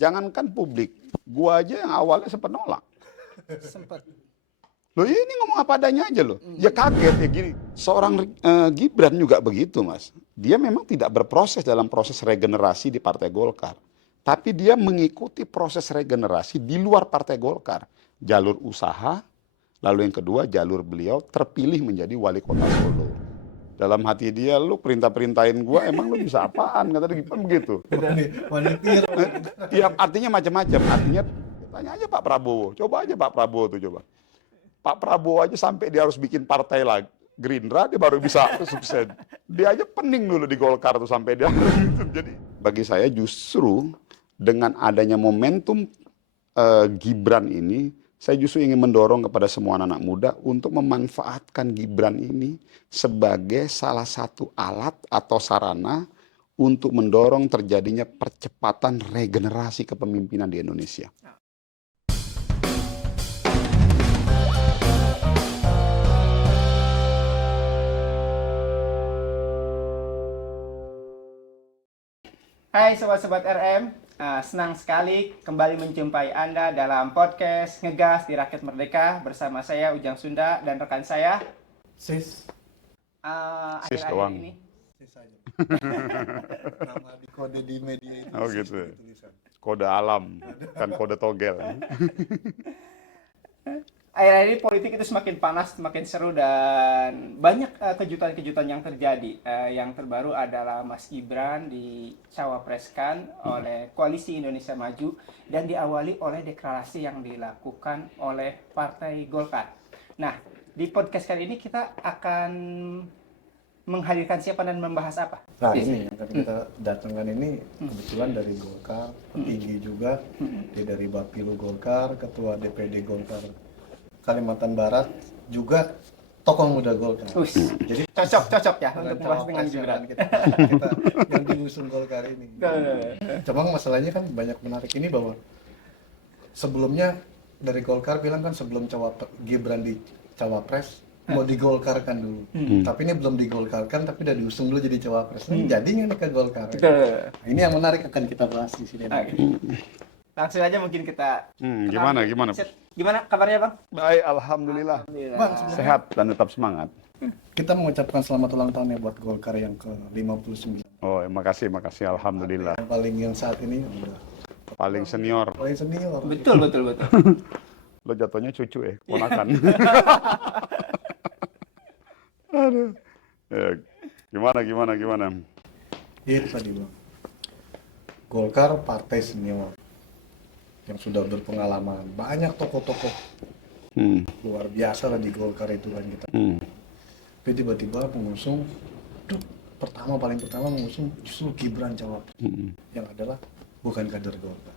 jangankan publik, gua aja yang awalnya sempat nolak. Sempat. Loh ini ngomong apa adanya aja loh. Ya kaget ya gini. Seorang Gibran juga begitu Mas. Dia memang tidak berproses dalam proses regenerasi di Partai Golkar. Tapi dia mengikuti proses regenerasi di luar Partai Golkar. Jalur usaha, lalu yang kedua jalur beliau terpilih menjadi wali kota Solo. Dalam hati dia, lu perintah-perintahin gua, emang lu bisa apaan? Kata dia Gibran begitu. Manitir. Ya artinya macam-macam. Artinya tanya aja Pak Prabowo. Coba aja Pak Prabowo tuh coba. Pak Prabowo aja sampai dia harus bikin partai lagi. Gerindra dia baru bisa sukses. Dia aja pening dulu di Golkar tuh sampai dia. Jadi bagi saya justru dengan adanya momentum Gibran ini, saya justru ingin mendorong kepada semua anak muda untuk memanfaatkan Gibran ini sebagai salah satu alat atau sarana untuk mendorong terjadinya percepatan regenerasi kepemimpinan di Indonesia. Hai sobat-sobat RM, senang sekali kembali menjumpai Anda dalam podcast Ngegas di Rakyat Merdeka bersama saya Ujang Sunda dan rekan saya Sis. Sis akhir-akhir doang. ini. Sis aja. Nama di kode di media itu. Oh Sis gitu ya. gitu tulisan. Kode alam, kan kode togel. Akhir-akhir ini politik itu semakin panas, semakin seru dan banyak kejutan-kejutan yang terjadi. Yang terbaru adalah Mas Gibran dicawapreskan oleh Koalisi Indonesia Maju dan diawali oleh deklarasi yang dilakukan oleh Partai Golkar. Nah, di podcast kali ini kita akan menghadirkan siapa dan membahas apa? Nah ini yang tadi kita datangkan ini kebetulan dari Golkar, petinggi juga, dia dari Bapilu Golkar, Ketua DPD Golkar Kalimantan Barat, juga tokoh muda Golkar. Jadi cocok ya untuk membahas dengan Gibran. Kita yang diusung Golkar ini. Cuma masalahnya kan banyak menarik ini bahwa sebelumnya dari Golkar bilang kan sebelum Gibran di cawapres mau digolkarkan dulu. Tapi ini belum digolkarkan tapi udah diusung dulu jadi cawapres. Jadi nggak nih ke Golkar? Nah, ini yang menarik akan kita bahas di sini. Langsung aja mungkin kita Gimana? Gimana kabarnya Bang? Baik, alhamdulillah. Bang, Sehat dan tetap semangat. kita mengucapkan selamat ulang tahun ya buat Golkar yang ke-59. Oh, makasih, alhamdulillah. Yang paling yang saat ini udah Paling senior. paling senior. Betul. Lo jatuhnya cucu ponakan. Aduh. Ya, gimana? Itu tadi Bang. Golkar partai senior yang sudah berpengalaman. Banyak tokoh-tokoh luar biasa lah di Golkar itu kan kita. Tapi tiba-tiba mengusung, paling pertama mengusung justru Gibran cawapres yang adalah bukan kader Golkar.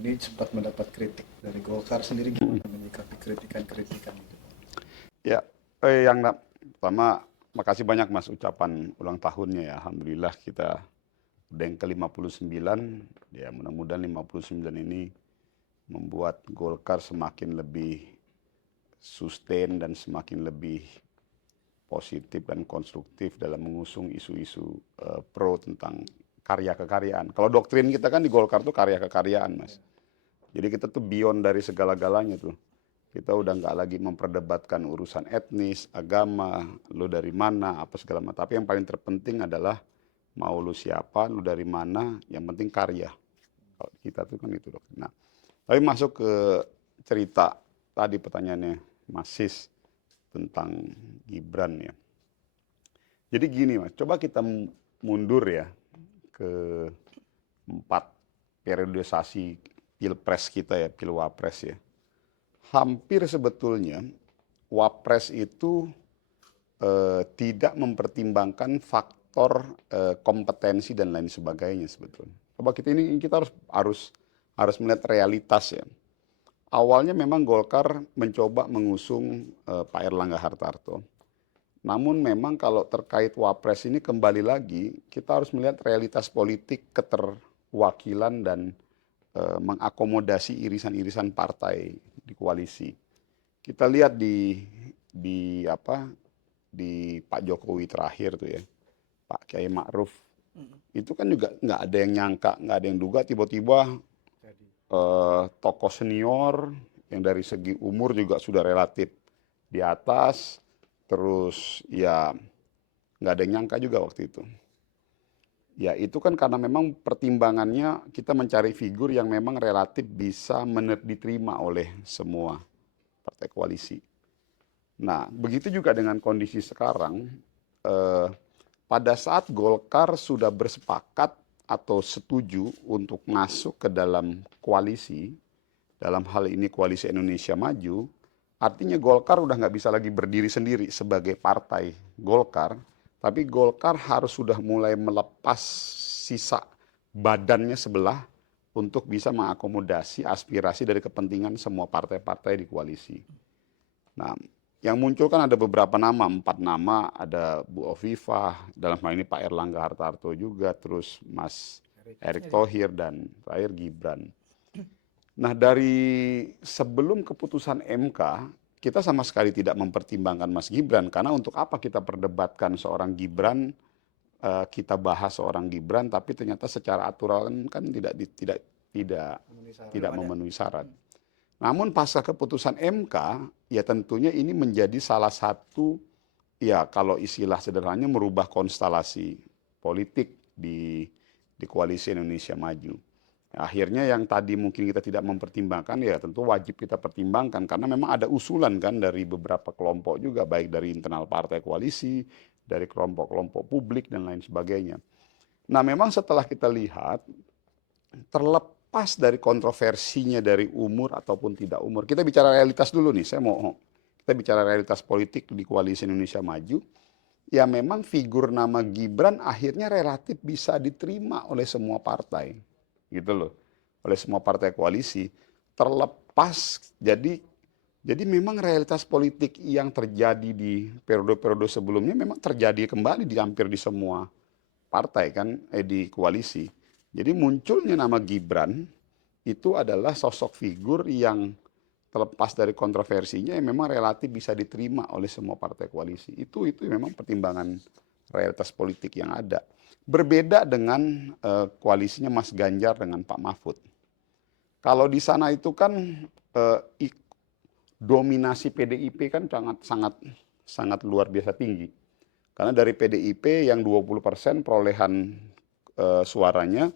Ini sempat mendapat kritik dari Golkar sendiri, gimana menyikapi kritikan-kritikan itu? Ya, yang pertama makasih banyak Mas ucapan ulang tahunnya ya. Alhamdulillah kita udah yang ke-59, ya mudah-mudahan 59 ini membuat Golkar semakin lebih sustain dan semakin lebih positif dan konstruktif dalam mengusung isu-isu pro tentang karya kekaryaan. Kalau doktrin kita kan di Golkar tuh karya kekaryaan Mas. Jadi kita tuh beyond dari segala-galanya tuh. Kita udah nggak lagi memperdebatkan urusan etnis, agama, lu dari mana, apa segala macam. Tapi yang paling terpenting adalah mau lu siapa, lu dari mana, yang penting karya. Kalau kita tuh kan itu dok. Nah, tapi masuk ke cerita tadi pertanyaannya Mas Sis tentang Gibran ya. Jadi gini Mas, coba kita mundur ya ke 4 periodisasi pilpres kita ya, pilwapres ya. Hampir sebetulnya wapres itu tidak mempertimbangkan faktor kompetensi dan lain sebagainya sebetulnya. Coba kita harus melihat realitas ya. Awalnya memang Golkar mencoba mengusung Pak Erlangga Hartarto. Namun memang kalau terkait wapres ini kembali lagi kita harus melihat realitas politik, keterwakilan dan mengakomodasi irisan-irisan partai di koalisi. Kita lihat di Pak Jokowi terakhir tuh ya, Pak Kiai Ma'ruf Itu kan juga nggak ada yang nyangka, nggak ada yang duga tiba-tiba Jadi, tokoh senior yang dari segi umur juga sudah relatif di atas, terus ya nggak ada yang nyangka juga waktu itu. Ya itu kan karena memang pertimbangannya kita mencari figur yang memang relatif bisa diterima oleh semua partai koalisi. Nah, begitu juga dengan kondisi sekarang, eh, pada saat Golkar sudah bersepakat atau setuju untuk masuk ke dalam koalisi, dalam hal ini Koalisi Indonesia Maju, artinya Golkar udah nggak bisa lagi berdiri sendiri sebagai partai Golkar, tapi Golkar harus sudah mulai melepas sisa badannya sebelah untuk bisa mengakomodasi aspirasi dari kepentingan semua partai-partai di koalisi. Nah, yang muncul kan ada beberapa nama, 4 nama, ada Bu Hovifah, dalam hal ini Pak Erlangga Hartarto juga, terus Mas Erick Thohir, dan terakhir Gibran. Nah, dari sebelum keputusan MK, kita sama sekali tidak mempertimbangkan Mas Gibran, karena untuk apa kita perdebatkan seorang Gibran, kita bahas seorang Gibran, tapi ternyata secara aturan kan tidak memenuhi syarat. Namun pasca keputusan MK, ya tentunya ini menjadi salah satu, ya kalau istilah sederhananya merubah konstelasi politik di Koalisi Indonesia Maju. Akhirnya yang tadi mungkin kita tidak mempertimbangkan, ya tentu wajib kita pertimbangkan, karena memang ada usulan kan dari beberapa kelompok juga, baik dari internal partai koalisi, dari kelompok-kelompok publik, dan lain sebagainya. Nah memang setelah kita lihat, terlepas dari kontroversinya dari umur ataupun tidak umur, kita bicara realitas dulu nih, kita bicara realitas politik di Koalisi Indonesia Maju, ya memang figur nama Gibran akhirnya relatif bisa diterima oleh semua partai, gitu loh, oleh semua partai koalisi, terlepas, jadi memang realitas politik yang terjadi di periode-periode sebelumnya memang terjadi kembali hampir di semua partai kan, di koalisi. Jadi munculnya nama Gibran itu adalah sosok figur yang terlepas dari kontroversinya yang memang relatif bisa diterima oleh semua partai koalisi. Itu memang pertimbangan realitas politik yang ada. Berbeda dengan koalisinya Mas Ganjar dengan Pak Mahfud. Kalau di sana itu kan dominasi PDIP kan sangat luar biasa tinggi. Karena dari PDIP yang 20% perolehan suaranya,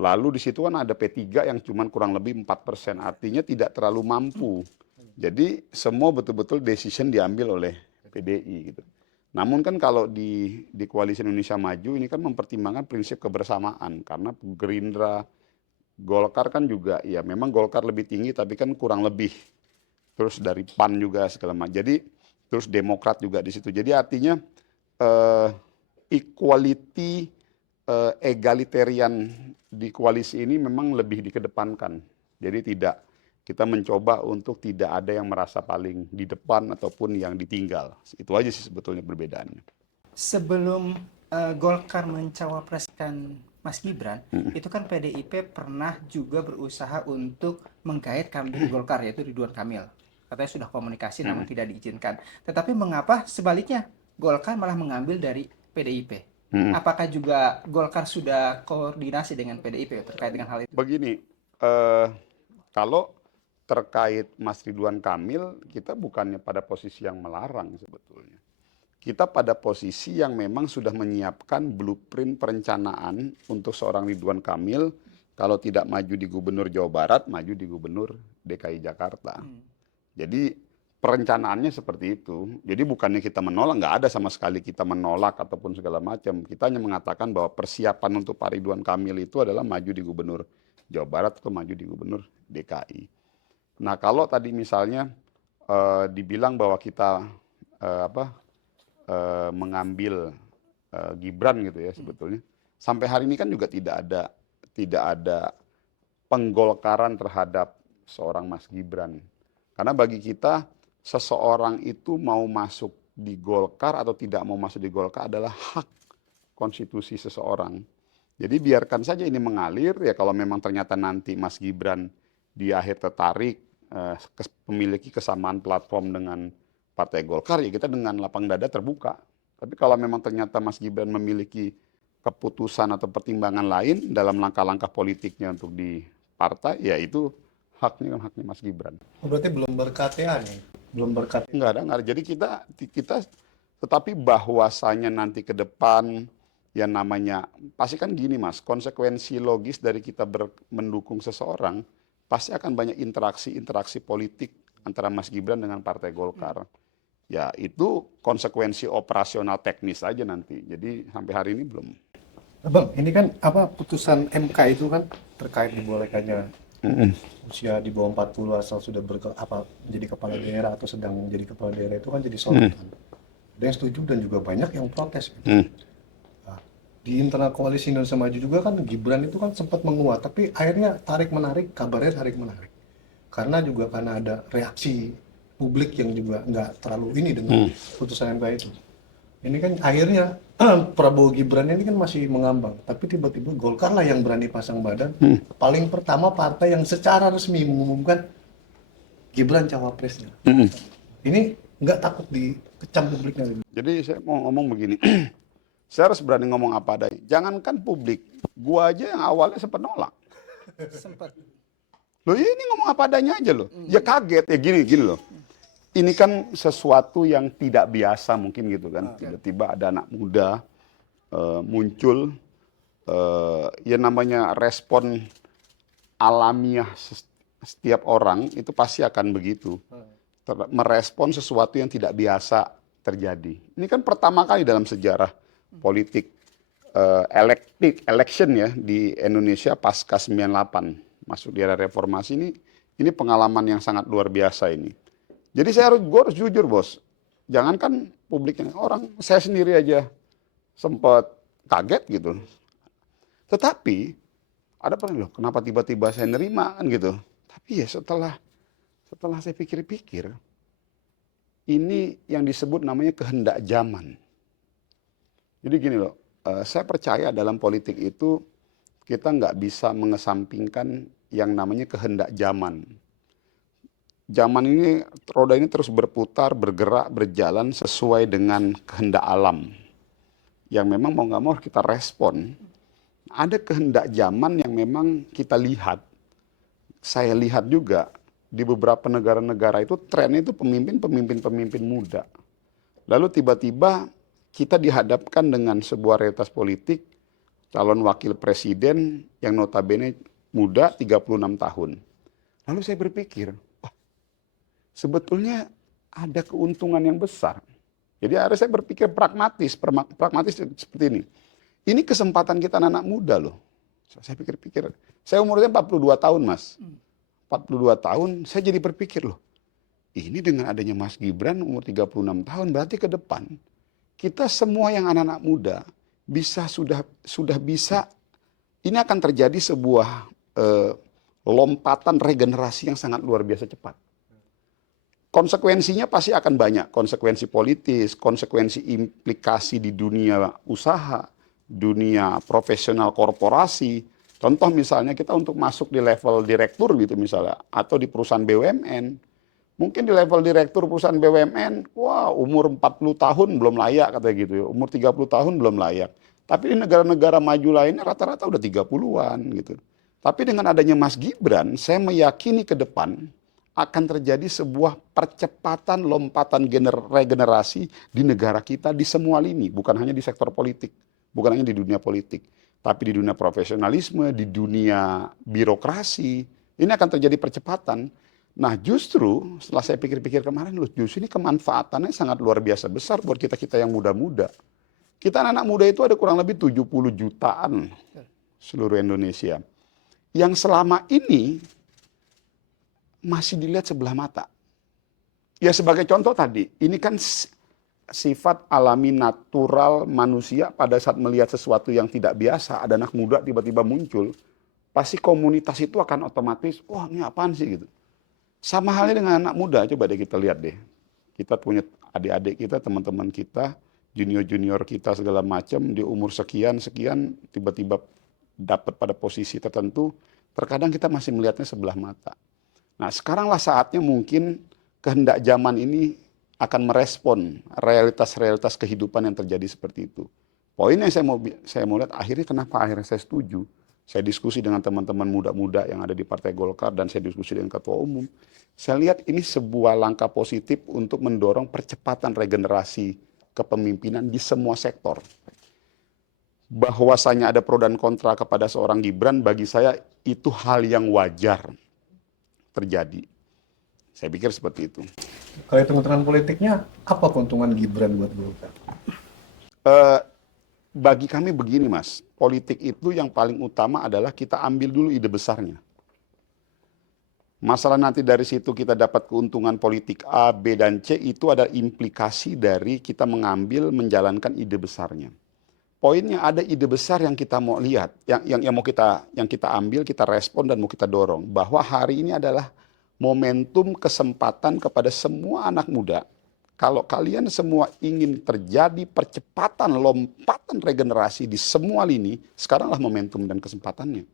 lalu di situ kan ada P3 yang cuma kurang lebih 4%, artinya tidak terlalu mampu. Jadi semua betul-betul decision diambil oleh PDI gitu. Namun kan kalau di Koalisi Indonesia Maju ini kan mempertimbangkan prinsip kebersamaan, karena Gerindra, Golkar kan juga, ya memang Golkar lebih tinggi tapi kan kurang lebih. Terus dari PAN juga segala macam. Jadi terus Demokrat juga di situ. Jadi artinya equality, egalitarian di koalisi ini memang lebih dikedepankan. Jadi kita mencoba untuk tidak ada yang merasa paling di depan ataupun yang ditinggal. Itu aja sih sebetulnya perbedaannya. Sebelum Golkar mencawapreskan Mas Gibran, itu kan PDIP pernah juga berusaha untuk menggait kambing Golkar, yaitu Ridwan Kamil. Katanya sudah komunikasi namun tidak diizinkan. Tetapi mengapa sebaliknya Golkar malah mengambil dari PDIP? Apakah juga Golkar sudah koordinasi dengan PDIP terkait dengan hal itu? Begini, kalau terkait Mas Ridwan Kamil, kita bukannya pada posisi yang melarang sebetulnya. Kita pada posisi yang memang sudah menyiapkan blueprint perencanaan untuk seorang Ridwan Kamil, kalau tidak maju di Gubernur Jawa Barat, maju di Gubernur DKI Jakarta. Jadi perencanaannya seperti itu. Jadi bukannya kita menolak, nggak ada sama sekali kita menolak ataupun segala macam. Kita hanya mengatakan bahwa persiapan untuk Pak Ridwan Kamil itu adalah maju di Gubernur Jawa Barat atau maju di Gubernur DKI. Nah kalau tadi misalnya dibilang bahwa kita mengambil Gibran gitu ya sebetulnya, sampai hari ini kan juga tidak ada penggolkaran terhadap seorang Mas Gibran. Karena bagi kita seseorang itu mau masuk di Golkar atau tidak mau masuk di Golkar adalah hak konstitusi seseorang. Jadi biarkan saja ini mengalir, ya kalau memang ternyata nanti Mas Gibran di akhir tertarik, memiliki kesamaan platform dengan Partai Golkar, ya kita dengan lapang dada terbuka. Tapi kalau memang ternyata Mas Gibran memiliki keputusan atau pertimbangan lain dalam langkah-langkah politiknya untuk di partai, ya itu haknya Mas Gibran. Oh, berarti belum ber-KTA nih, belum ber-KTA. Enggak ada. Jadi kita tetapi bahwasanya nanti ke depan yang namanya pasti kan gini Mas, konsekuensi logis dari kita mendukung seseorang pasti akan banyak interaksi politik antara Mas Gibran dengan Partai Golkar. Ya itu konsekuensi operasional teknis aja nanti. Jadi sampai hari ini belum. Bang, ini kan putusan MK itu kan terkait dibolehkannya usia di bawah 40 asal sudah menjadi kepala daerah atau sedang menjadi kepala daerah itu kan jadi sorotan. Ada yang setuju dan juga banyak yang protes. Gitu. Nah, di internal koalisi Indonesia Maju juga kan Gibran itu kan sempat menguat, tapi akhirnya kabarnya tarik menarik. Karena ada reaksi publik yang juga nggak terlalu ini dengan putusan MK itu. Ini kan akhirnya Prabowo Gibran ini kan masih mengambang, tapi tiba-tiba Golkar lah yang berani pasang badan. Paling pertama partai yang secara resmi mengumumkan Gibran cawapresnya. Ini nggak takut dikecam publiknya. Jadi saya mau ngomong begini, saya harus berani ngomong apa adanya. Jangankan publik, gua aja yang awalnya sempat nolak. Sempat. Loh ini ngomong apa adanya aja loh. Ya kaget ya gini loh. Ini kan sesuatu yang tidak biasa mungkin gitu kan. Tiba-tiba ada anak muda muncul, ya namanya respon alamiah setiap orang itu pasti akan begitu. Merespon sesuatu yang tidak biasa terjadi. Ini kan pertama kali dalam sejarah politik election ya di Indonesia pasca 98 masuk di era reformasi ini pengalaman yang sangat luar biasa ini. Jadi gue harus jujur bos, jangankan publiknya, saya sendiri aja sempat kaget gitu. Tetapi ada loh, kenapa tiba-tiba saya nerima kan gitu. Tapi ya setelah saya pikir-pikir, ini yang disebut namanya kehendak zaman. Jadi gini loh, saya percaya dalam politik itu kita nggak bisa mengesampingkan yang namanya kehendak zaman. Zaman ini, roda ini terus berputar, bergerak, berjalan sesuai dengan kehendak alam. Yang memang mau nggak mau kita respon. Ada kehendak zaman yang memang kita lihat. Saya lihat juga di beberapa negara-negara itu trennya itu pemimpin muda. Lalu tiba-tiba kita dihadapkan dengan sebuah realitas politik, calon wakil presiden yang notabene muda 36 tahun. Lalu saya berpikir, sebetulnya ada keuntungan yang besar. Jadi harus saya berpikir pragmatis seperti ini. Ini kesempatan kita anak muda loh. Saya pikir-pikir, saya umurnya 42 tahun Mas. 42 tahun, saya jadi berpikir loh. Ini dengan adanya Mas Gibran umur 36 tahun, berarti ke depan kita semua yang anak-anak muda sudah bisa, ini akan terjadi sebuah lompatan regenerasi yang sangat luar biasa cepat. Konsekuensinya pasti akan banyak, konsekuensi politis, konsekuensi implikasi di dunia usaha, dunia profesional korporasi. Contoh misalnya kita untuk masuk di level direktur gitu misalnya, atau di perusahaan BUMN. Mungkin di level direktur perusahaan BUMN, wah umur 40 tahun belum layak katanya gitu ya, umur 30 tahun belum layak. Tapi di negara-negara maju lainnya rata-rata udah 30-an gitu. Tapi dengan adanya Mas Gibran, saya meyakini ke depan akan terjadi sebuah percepatan lompatan regenerasi di negara kita di semua lini, bukan hanya di sektor politik, bukan hanya di dunia politik, tapi di dunia profesionalisme, di dunia birokrasi, ini akan terjadi percepatan. Nah justru setelah saya pikir-pikir kemarin, justru ini kemanfaatannya sangat luar biasa besar buat kita-kita yang muda-muda. Kita anak muda itu ada kurang lebih 70 jutaan seluruh Indonesia, yang selama ini masih dilihat sebelah mata. Ya sebagai contoh tadi, ini kan sifat alami natural manusia pada saat melihat sesuatu yang tidak biasa, ada anak muda tiba-tiba muncul, pasti komunitas itu akan otomatis, wah ini apaan sih gitu. Sama halnya dengan anak muda, coba deh kita lihat deh. Kita punya adik-adik kita, teman-teman kita, junior-junior kita segala macam, di umur sekian, tiba-tiba dapat pada posisi tertentu, terkadang kita masih melihatnya sebelah mata. Nah sekaranglah saatnya mungkin kehendak zaman ini akan merespon realitas-realitas kehidupan yang terjadi seperti itu. Poin yang saya mau lihat akhirnya kenapa akhirnya saya setuju. Saya diskusi dengan teman-teman muda-muda yang ada di Partai Golkar dan saya diskusi dengan Ketua Umum. Saya lihat ini sebuah langkah positif untuk mendorong percepatan regenerasi kepemimpinan di semua sektor. Bahwasanya ada pro dan kontra kepada seorang Gibran, bagi saya itu hal yang wajar terjadi. Saya pikir seperti itu. Kalau hitung-hitungan politiknya, apa keuntungan Gibran buat Golkar? Bagi kami begini Mas, politik itu yang paling utama adalah kita ambil dulu ide besarnya. Masalah nanti dari situ kita dapat keuntungan politik A, B, dan C itu ada implikasi dari kita menjalankan ide besarnya. Poinnya ada ide besar yang kita mau lihat, yang kita ambil, kita respon dan mau kita dorong. Bahwa hari ini adalah momentum kesempatan kepada semua anak muda. Kalau kalian semua ingin terjadi percepatan lompatan regenerasi di semua lini, sekaranglah momentum dan kesempatannya.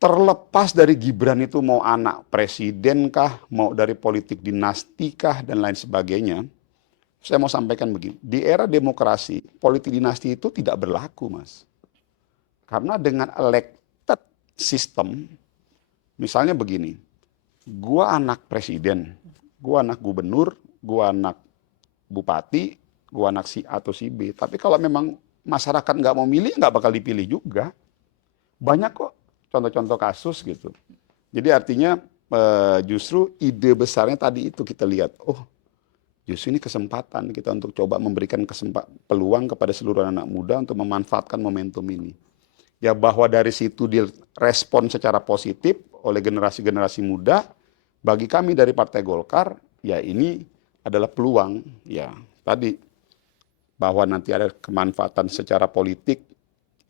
Terlepas dari Gibran itu mau anak presiden kah, mau dari politik dinasti kah, dan lain sebagainya, saya mau sampaikan begini, di era demokrasi, politik dinasti itu tidak berlaku, Mas. Karena dengan elected system, misalnya begini, gua anak presiden, gua anak gubernur, gua anak bupati, gua anak si A atau si B. Tapi kalau memang masyarakat nggak mau milih, nggak bakal dipilih juga. Banyak kok contoh-contoh kasus gitu. Jadi artinya justru ide besarnya tadi itu kita lihat, oh justru ini kesempatan kita untuk coba memberikan peluang kepada seluruh anak muda untuk memanfaatkan momentum ini. Ya bahwa dari situ direspon secara positif oleh generasi-generasi muda, bagi kami dari Partai Golkar, ya ini adalah peluang, ya tadi bahwa nanti ada kemanfaatan secara politik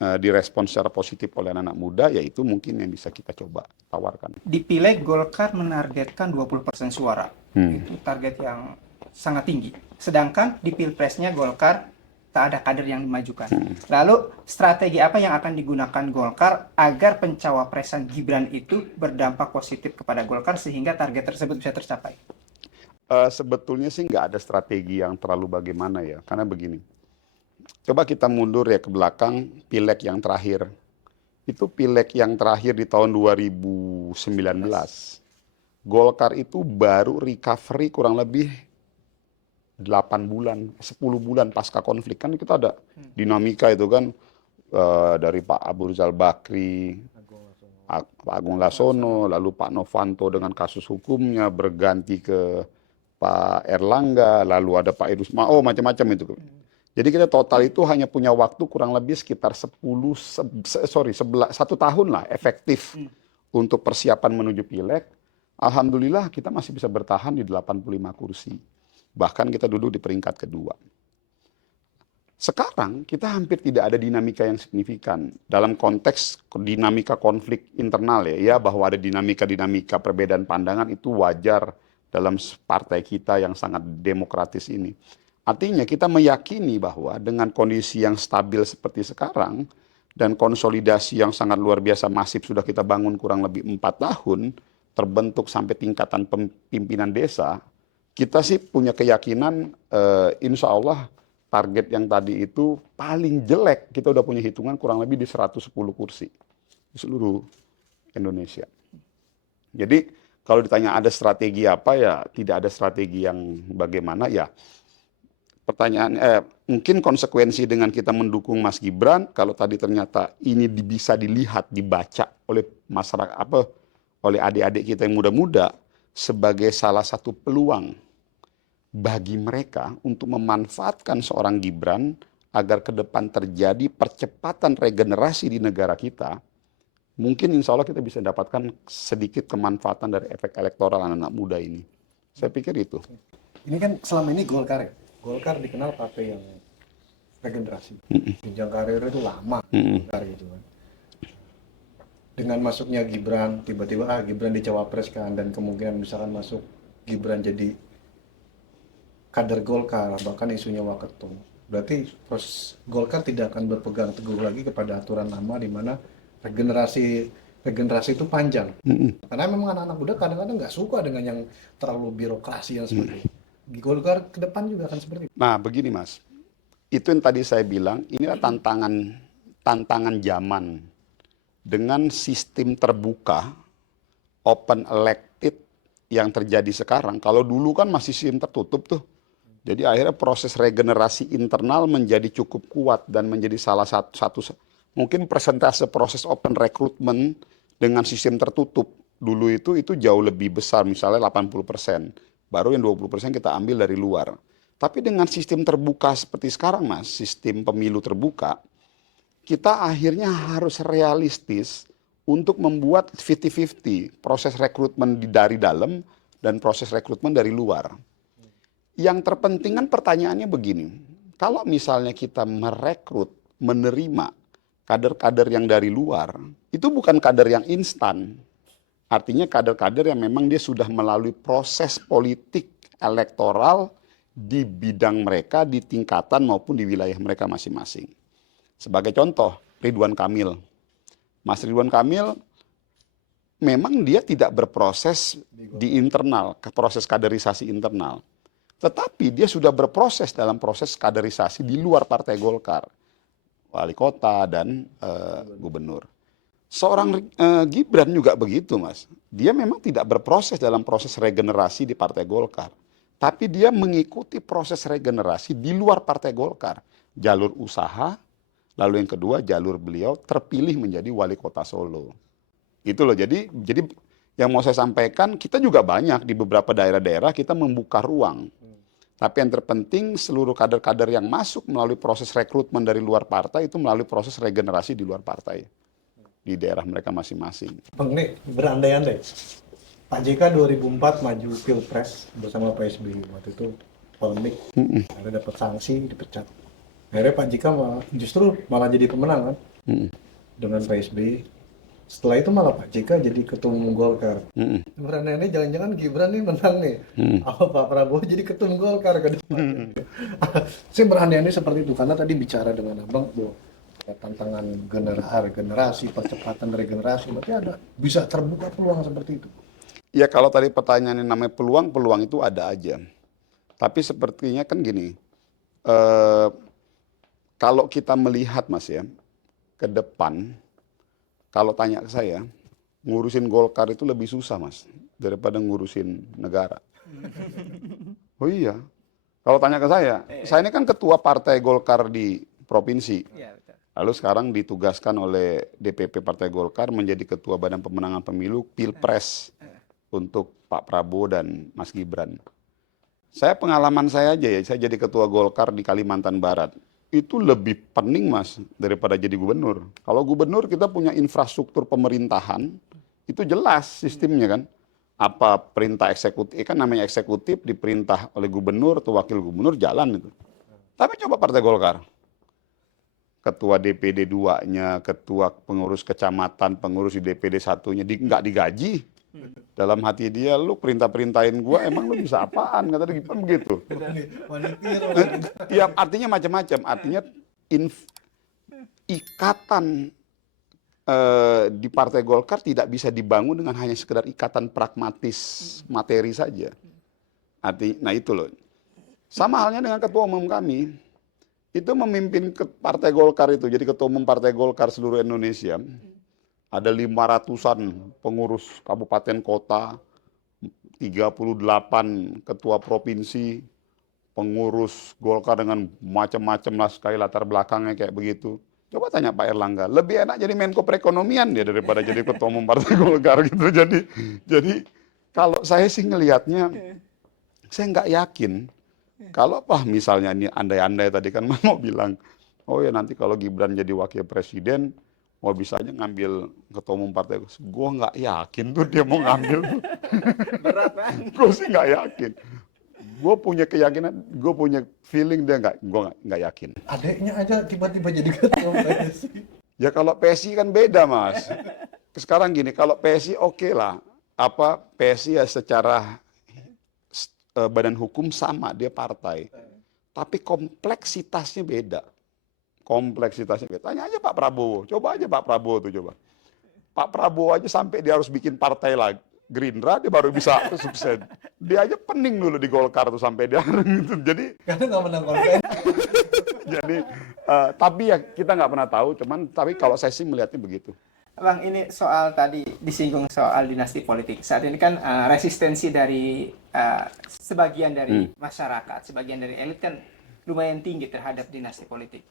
direspon secara positif oleh anak-anak muda, yaitu mungkin yang bisa kita coba tawarkan. Di Pileg Golkar menargetkan 20% suara, itu target yang sangat tinggi. Sedangkan di Pilpresnya Golkar tak ada kader yang dimajukan. Lalu strategi apa yang akan digunakan Golkar agar pencawapresan Gibran itu berdampak positif kepada Golkar sehingga target tersebut bisa tercapai? Sebetulnya sih nggak ada strategi yang terlalu bagaimana ya, karena begini. Coba kita mundur ya ke belakang, Pileg yang terakhir. Itu Pileg yang terakhir di tahun 2019. Golkar itu baru recovery kurang lebih 8 bulan, 10 bulan pasca konflik. Kan kita ada dinamika itu kan dari Pak Abu Rizal Bakri, Pak Agung Laksono, lalu Pak Novanto dengan kasus hukumnya berganti ke Pak Erlangga, lalu ada Pak Idrus Mao, macam-macam itu. Jadi kita total itu hanya punya waktu kurang lebih sekitar 1 tahun lah efektif untuk persiapan menuju Pileg. Alhamdulillah kita masih bisa bertahan di 85 kursi. Bahkan kita duduk di peringkat kedua. Sekarang kita hampir tidak ada dinamika yang signifikan dalam konteks dinamika konflik internal ya bahwa ada dinamika perbedaan pandangan itu wajar dalam partai kita yang sangat demokratis ini. Artinya kita meyakini bahwa dengan kondisi yang stabil seperti sekarang dan konsolidasi yang sangat luar biasa masif sudah kita bangun kurang lebih 4 tahun, terbentuk sampai tingkatan pimpinan desa, kita sih punya keyakinan insya Allah target yang tadi itu paling jelek, kita udah punya hitungan kurang lebih di 110 kursi di seluruh Indonesia. Jadi kalau ditanya ada strategi apa ya, tidak ada strategi yang bagaimana ya. Pertanyaan, mungkin konsekuensi dengan kita mendukung Mas Gibran, kalau tadi ternyata ini bisa dilihat, dibaca oleh masyarakat, oleh adik-adik kita yang muda-muda, sebagai salah satu peluang bagi mereka untuk memanfaatkan seorang Gibran agar ke depan terjadi percepatan regenerasi di negara kita, mungkin insya Allah kita bisa dapatkan sedikit kemanfaatan dari efek elektoral anak-anak muda ini. Saya pikir itu. Ini kan selama ini Golkar ya. Golkar dikenal partai yang regenerasi. Jenjang karir itu lama Golkar gitu kan. Dengan masuknya Gibran, tiba-tiba Gibran dicawapreskan dan kemungkinan misalkan masuk Gibran jadi kader Golkar, bahkan isunya waketum. Berarti proses Golkar tidak akan berpegang teguh lagi kepada aturan lama di mana regenerasi itu panjang. Karena memang anak-anak muda kadang-kadang nggak suka dengan yang terlalu birokrasi yang seperti itu. Golkar ke depan juga akan seperti itu. Nah begini Mas, itu yang tadi saya bilang, inilah tantangan zaman dengan sistem terbuka, open elected yang terjadi sekarang. Kalau dulu kan masih sistem tertutup tuh. Jadi akhirnya proses regenerasi internal menjadi cukup kuat dan menjadi salah satu mungkin persentase proses open recruitment dengan sistem tertutup dulu itu jauh lebih besar, misalnya 80%. Baru yang 20% kita ambil dari luar. Tapi dengan sistem terbuka seperti sekarang, Mas, sistem pemilu terbuka, kita akhirnya harus realistis untuk membuat 50-50, proses rekrutmen dari dalam dan proses rekrutmen dari luar. Yang terpenting kan pertanyaannya begini, kalau misalnya kita merekrut, menerima kader-kader yang dari luar, itu bukan kader yang instan. Artinya kader-kader yang memang dia sudah melalui proses politik elektoral di bidang mereka, di tingkatan maupun di wilayah mereka masing-masing. Sebagai contoh, Ridwan Kamil. Mas Ridwan Kamil memang dia tidak berproses di internal, proses kaderisasi internal. Tetapi dia sudah berproses dalam proses kaderisasi di luar Partai Golkar. Wali kota dan gubernur. Seorang Gibran juga begitu, Mas. Dia memang tidak berproses dalam proses regenerasi di Partai Golkar. Tapi dia mengikuti proses regenerasi di luar Partai Golkar. Jalur usaha, lalu yang kedua jalur beliau terpilih menjadi wali kota Solo. Itu loh, jadi yang mau saya sampaikan, kita juga banyak di beberapa daerah-daerah kita membuka ruang. Tapi yang terpenting seluruh kader-kader yang masuk melalui proses rekrutmen dari luar partai itu melalui proses regenerasi di luar partai. Di daerah mereka masing-masing. Bang, ini berandai-andai. Pak JK 2004 maju Pilpres bersama Pak SBY. Waktu itu polemik, ada dapat sanksi, dipecat. Akhirnya Pak JK justru malah jadi pemenang kan? Dengan Pak SBY. Setelah itu malah Pak JK jadi ketua umum Golkar. Berandai-andai jangan-jangan Gibran nih menang nih. Apa Pak Prabowo jadi ketua umum Golkar ke depan. Saya berandai-andai seperti itu karena tadi bicara dengan Abang bahwa tantangan generasi, percepatan regenerasi, berarti ada bisa terbuka peluang seperti itu. Ya kalau tadi pertanyaannya namanya peluang itu ada aja. Tapi sepertinya kan gini, kalau kita melihat, Mas, ya, ke depan, kalau tanya ke saya, ngurusin Golkar itu lebih susah, Mas, daripada ngurusin negara. Oh iya, kalau tanya ke saya ini kan ketua partai Golkar di provinsi. Lalu sekarang ditugaskan oleh DPP Partai Golkar menjadi ketua Badan Pemenangan Pemilu Pilpres untuk Pak Prabowo dan Mas Gibran. Pengalaman saya aja ya, saya jadi ketua Golkar di Kalimantan Barat. Itu lebih pening, Mas, daripada jadi gubernur. Kalau gubernur kita punya infrastruktur pemerintahan, itu jelas sistemnya kan. Apa perintah eksekutif, kan namanya eksekutif diperintah oleh gubernur atau wakil gubernur jalan itu. Tapi coba Partai Golkar. Ketua DPD 2-nya, ketua pengurus kecamatan, pengurus di DPD 1-nya nggak digaji. Dalam hati dia, lu perintah-perintahin gua, emang lu bisa apaan? Kata dia begitu. Ya artinya macam-macam. Artinya ikatan di Partai Golkar tidak bisa dibangun dengan hanya sekedar ikatan pragmatis materi saja. Nah itu loh. Sama halnya dengan ketua umum kami. Itu memimpin ke Partai Golkar itu, jadi ketua umum Partai Golkar seluruh Indonesia. Ada 500-an pengurus kabupaten kota, 38 ketua provinsi, pengurus Golkar dengan macam-macam lah sekali latar belakangnya kayak begitu. Coba tanya Pak Erlangga, lebih enak jadi Menko Perekonomian dia daripada jadi ketua umum Partai Golkar gitu. Jadi kalau saya sih ngelihatnya, saya nggak yakin. Kalau misalnya ini andai-andai tadi kan mau bilang, oh ya nanti kalau Gibran jadi wakil presiden, mau bisa aja ngambil ketua umum partai. Gue nggak yakin tuh dia mau ngambil. Berat banget. Gue sih nggak yakin. Gue punya keyakinan, gue punya feeling dia gue nggak yakin. Adeknya aja tiba-tiba jadi ketua PSI. Ya kalau PSI kan beda, Mas. Sekarang gini, kalau PSI oke lah. PSI ya secara badan hukum sama, dia partai. Tapi kompleksitasnya beda. Tanya aja Pak Prabowo. Coba aja Pak Prabowo tuh coba. Pak Prabowo aja sampai dia harus bikin partai lagi. Gerindra dia baru bisa sukses. Dia aja pening dulu di Golkar tuh sampai dia gitu. Jadi Karena nggak menang konvensi. Jadi, tapi ya kita nggak pernah tahu, tapi kalau saya sih melihatnya begitu. Bang, ini soal tadi disinggung soal dinasti politik. Saat ini kan resistensi dari sebagian dari masyarakat, sebagian dari elit kan lumayan tinggi terhadap dinasti politik.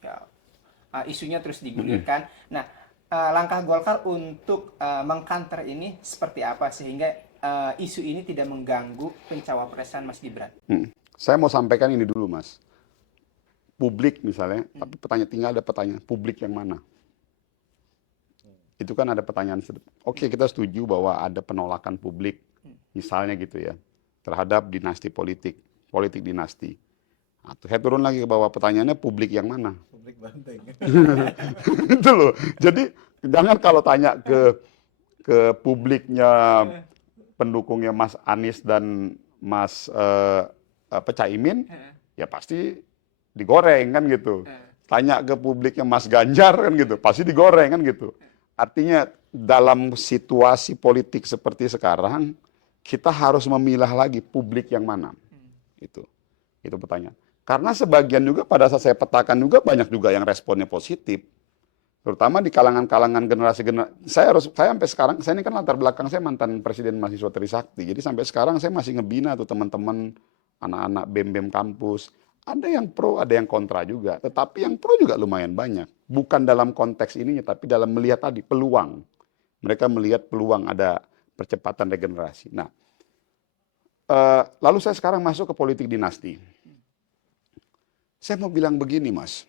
Isunya terus digulirkan. Nah, langkah Golkar untuk mengcounter ini seperti apa sehingga isu ini tidak mengganggu pencawapresan Mas Gibran? Saya mau sampaikan ini dulu, Mas. Publik misalnya, tapi tinggal ada pertanyaan, publik yang mana? Itu kan ada pertanyaan. Oke, kita setuju bahwa ada penolakan publik, misalnya gitu ya, terhadap dinasti politik dinasti. Atau saya turun lagi ke bawah, pertanyaannya publik yang mana? Publik banteng. Itu loh. Jadi jangan kalau tanya ke publiknya pendukungnya Mas Anies dan Mas Caimin, ya pasti digoreng kan gitu. Tanya ke publiknya Mas Ganjar kan gitu, pasti digoreng kan gitu. Artinya dalam situasi politik seperti sekarang, kita harus memilah lagi publik yang mana. Itu pertanyaan. Karena sebagian juga pada saat saya petakan juga banyak juga yang responnya positif. Terutama di kalangan-kalangan generasi. Saya sampai sekarang, saya ini kan latar belakang saya mantan presiden mahasiswa Trisakti. Jadi sampai sekarang saya masih ngebina tuh teman-teman, anak-anak BEM-BEM kampus. Ada yang pro, ada yang kontra juga. Tetapi yang pro juga lumayan banyak. Bukan dalam konteks ininya, tapi dalam melihat tadi peluang. Mereka melihat peluang ada percepatan regenerasi. Nah, lalu saya sekarang masuk ke politik dinasti. Saya mau bilang begini, Mas.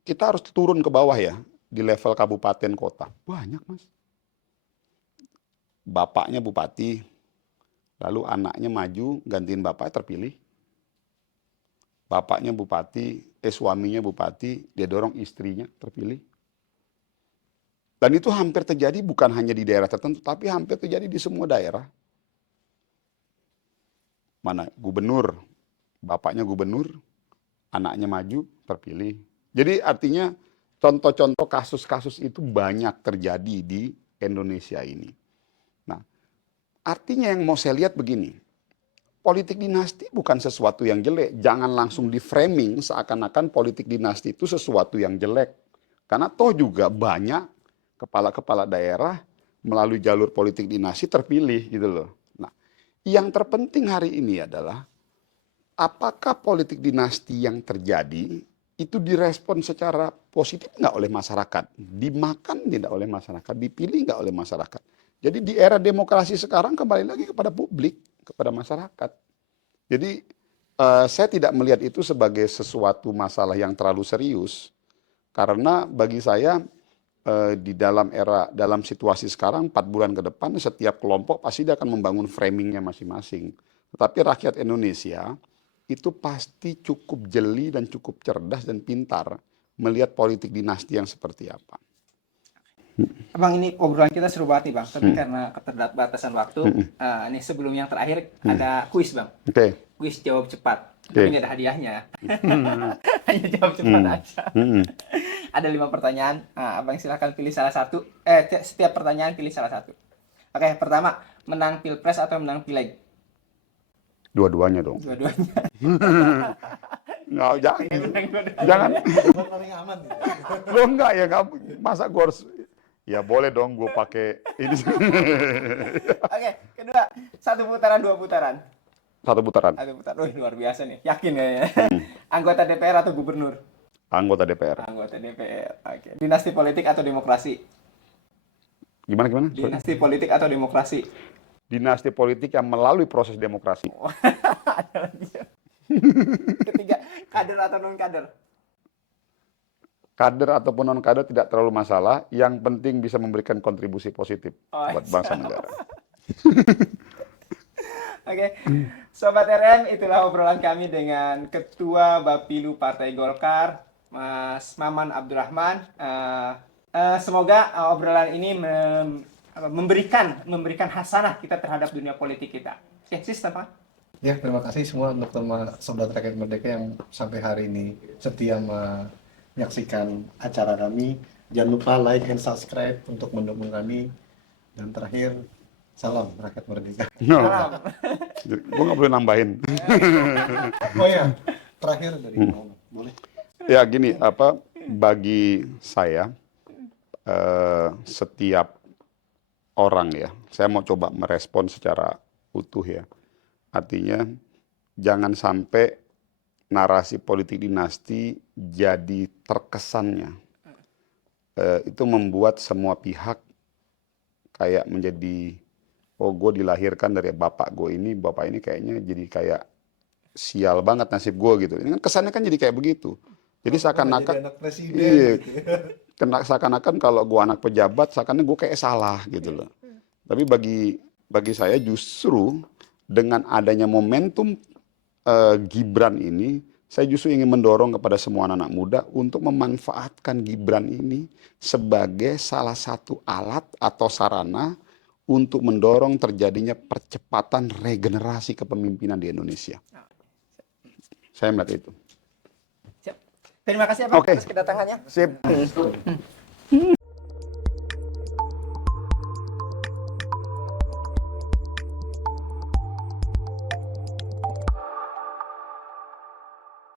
Kita harus turun ke bawah ya, di level kabupaten kota. Banyak, Mas. Bapaknya bupati, lalu anaknya maju, gantiin bapaknya terpilih. Bapaknya bupati, suaminya bupati, dia dorong istrinya terpilih. Dan itu hampir terjadi bukan hanya di daerah tertentu, tapi hampir terjadi di semua daerah. Mana gubernur, bapaknya gubernur, anaknya maju, terpilih. Jadi artinya contoh-contoh kasus-kasus itu banyak terjadi di Indonesia ini. Nah, artinya yang mau saya lihat begini, politik dinasti bukan sesuatu yang jelek. Jangan langsung di-framing seakan-akan politik dinasti itu sesuatu yang jelek. Karena toh juga banyak kepala-kepala daerah melalui jalur politik dinasti terpilih gitu loh. Nah, yang terpenting hari ini adalah apakah politik dinasti yang terjadi itu direspon secara positif nggak oleh masyarakat? Dimakan tidak oleh masyarakat? Dipilih nggak oleh masyarakat? Jadi di era demokrasi sekarang kembali lagi kepada publik, kepada masyarakat. Jadi saya tidak melihat itu sebagai sesuatu masalah yang terlalu serius. Karena bagi saya di dalam situasi sekarang 4 bulan ke depan setiap kelompok pasti dia akan membangun framingnya masing-masing. Tetapi rakyat Indonesia itu pasti cukup jeli dan cukup cerdas dan pintar melihat politik dinasti yang seperti apa. Bang, ini obrolan kita seru banget nih Bang, tapi karena keterbatasan waktu, ini sebelum yang terakhir ada kuis Bang. Oke. Kuis jawab cepat, tapi nggak ada hadiahnya. Hanya jawab cepat aja. Ada 5 pertanyaan, Abang silakan pilih salah satu. Setiap pertanyaan pilih salah satu. Oke, pertama, menang pilpres atau menang pileg? Dua-duanya dong. Dua-duanya. Nggak, jangan. Paling aman. Lo enggak ya, masa gue harus, ya boleh dong gue pakai ini. Oke, kedua, 1 putaran, 2 putaran. 1 putaran. 1 putaran, luar biasa nih, yakin ya. Anggota DPR atau gubernur? Anggota DPR. Anggota DPR, oke. Dinasti politik atau demokrasi? Gimana? Dinasti politik atau demokrasi? Dinasti politik yang melalui proses demokrasi. Ada lagi ya. Ketiga, kader atau non kader? Kader ataupun non kader tidak terlalu masalah, yang penting bisa memberikan kontribusi positif buat bangsa negara. Oke, Sobat RM, itulah obrolan kami dengan Ketua Bapilu Partai Golkar, Mas Maman Abdurrahman. Semoga obrolan ini memberikan hasanah kita terhadap dunia politik kita. Oke, sistem Pak. Ya, terima kasih semua untuk Sobat Rakyat Merdeka yang sampai hari ini setia menyaksikan acara kami. Jangan lupa like and subscribe untuk mendukung kami. Dan terakhir, salam Rakyat Merdeka. Salam. Gue nggak boleh nambahin. Oh ya, terakhir dari Boleh. Ya gini, bagi saya setiap orang ya, saya mau coba merespon secara utuh ya. Artinya jangan sampai narasi politik dinasti jadi terkesannya itu membuat semua pihak kayak menjadi oh gue dilahirkan dari bapak ini kayaknya jadi kayak sial banget nasib gue gitu. Ini kan kesannya kan jadi kayak begitu. Jadi Jadi seakan-akan anak presiden iya, gitu ya. seakan-akan kalau gue anak pejabat, seakan-akan gue kayak salah gitu loh. Tapi bagi saya justru dengan adanya momentum Gibran ini, saya justru ingin mendorong kepada semua anak-anak muda untuk memanfaatkan Gibran ini sebagai salah satu alat atau sarana untuk mendorong terjadinya percepatan regenerasi kepemimpinan di Indonesia. Saya melihat itu. Siap. Terima kasih Abang Oke. atas kedatangannya. Sip.